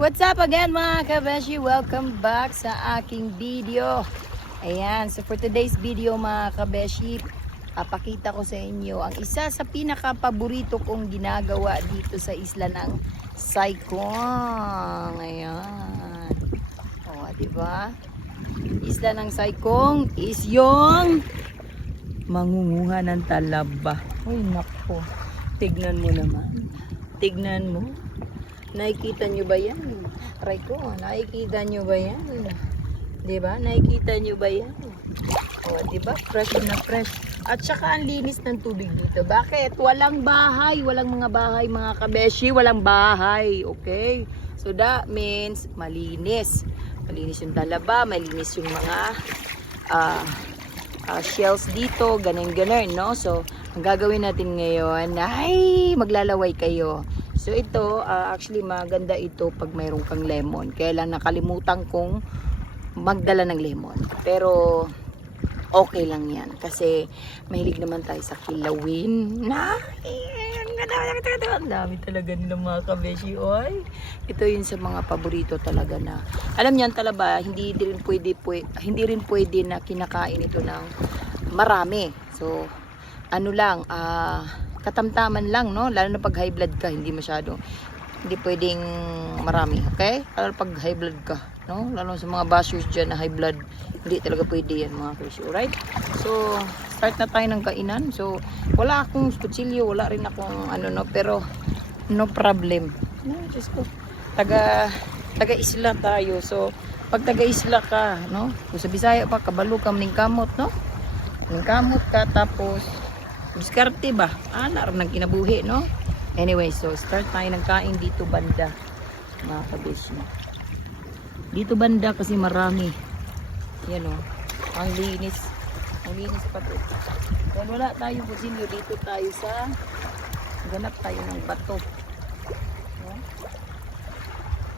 What's up again mga kabeshi? Welcome back sa aking video. Ayan, so for today's video mga kabeshi, papakita ko sa inyo ang isa sa pinaka-paborito kong ginagawa dito sa isla ng Saikong. Ayan. O, ba? Isla ng Saikong is yung mangunguha ng talaba. Uy, nako. Tignan mo naman. Tignan mo. Nakikita nyo ba yan? Aray ko, nakikita nyo ba yan? Di ba? Nakikita nyo ba yan? O, di ba? Fresh na fresh. At saka ang linis ng tubig dito. Bakit? Walang bahay. Walang mga bahay, mga kabeshi. Walang bahay. Okay? So that means malinis. Malinis yung talaba, malinis yung mga ah ah, shells dito, ganun ganun, no? So, ang gagawin natin ngayon ay maglalaway kayo. So ito, ah, actually maganda ito pag mayroon kang lemon. Kaya lang nakalimutan kong magdala ng lemon. Pero okay lang yan. Kasi mahilig naman tayo sa kilawin. Na, ang dami talaga nila mga kabeshi. Oy, ito yun sa mga paborito talaga na. Alam niyan talaba, hindi din pwede, pwede, hindi rin pwede na kinakain ito ng marami. So, ano lang, ah, katamtaman lang, no? Lalo na pag high blood ka, hindi masyado. Hindi pwedeng marami, okay? Lalo pag high blood ka, no? Lalo sa mga bashers dyan na high blood, hindi talaga pwede yan mga cruise, alright? So, start na tayo ng kainan. So, wala akong kutsilyo, wala rin akong ano, no? Pero, no problem. No, Diyos ko. Taga, taga isla tayo. So, pag taga isla ka, no? Kung sa Bisaya pa, kabalo ka, maning kamot, no? Maning kamot ka, tapos, diskarte ba? Ah, ng kinabuhi, no? Anyway, so start tayo ng kain dito banda, mga kabeshi. Dito banda kasi marami. Yan o. Ang linis. Ang linis pa to. Kung wala tayong kusilyo, dito tayo sa ganap tayo ng bato. No?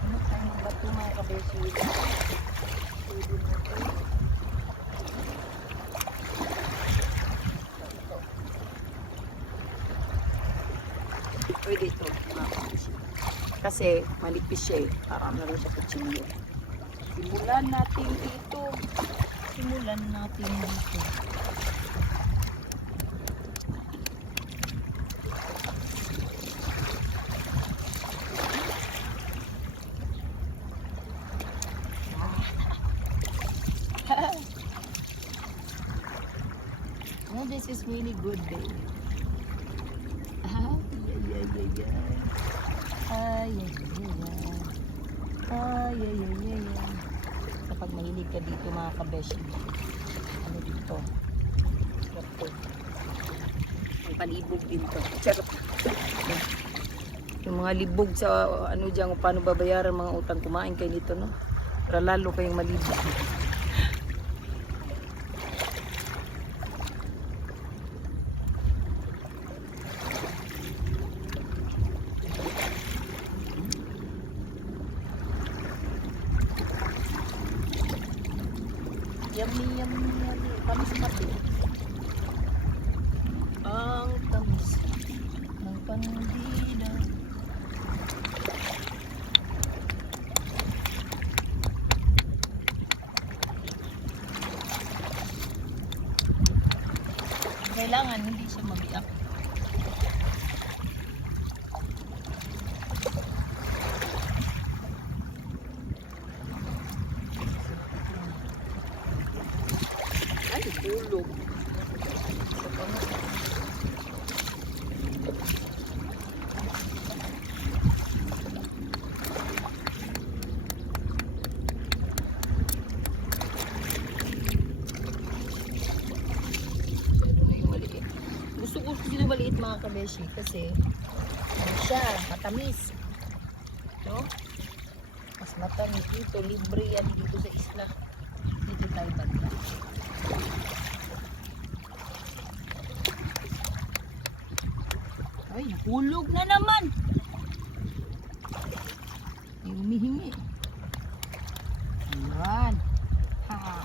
Ganap tayo ng bato mga mo ito. Pwede ito. Kasi manipis siya eh. Para meron sa kutsilyo. Simulan natin dito. Simulan natin dito. This is really good day. Ay, ay, ay, ay. Ay, ay, ay, ay. Kapag mahilig ka dito mga kabeshi, ano dito? Sarap to. Ang palibog din to. Yung mga libog sa ano dyan, paano babayaran mga utang, kumain kayo dito, no? Para lalo kayong malibog. Yummy, yummy, yummy. Tamis pati. Ang tamis ng pandida. Kailangan hindi siya mabiyak. Ay, tulog. Gusto ko yung maliit mga kabeshi kasi ano siya, matamis. No? Mas matamis dito, libre yan dito sa isla. Dito tayo banda. Ay, hulog na naman. Ay, humihingi. Ayan. Ha.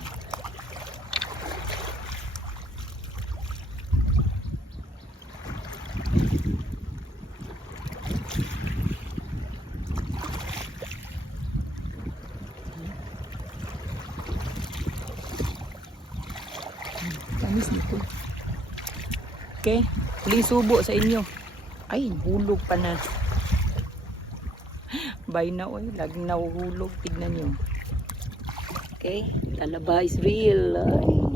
Okay, please subok sa inyo. Ay, hulog pa na. Bay na oy, laging nahuhulog. Tignan nyo. Okay? Talaba is real. Ay.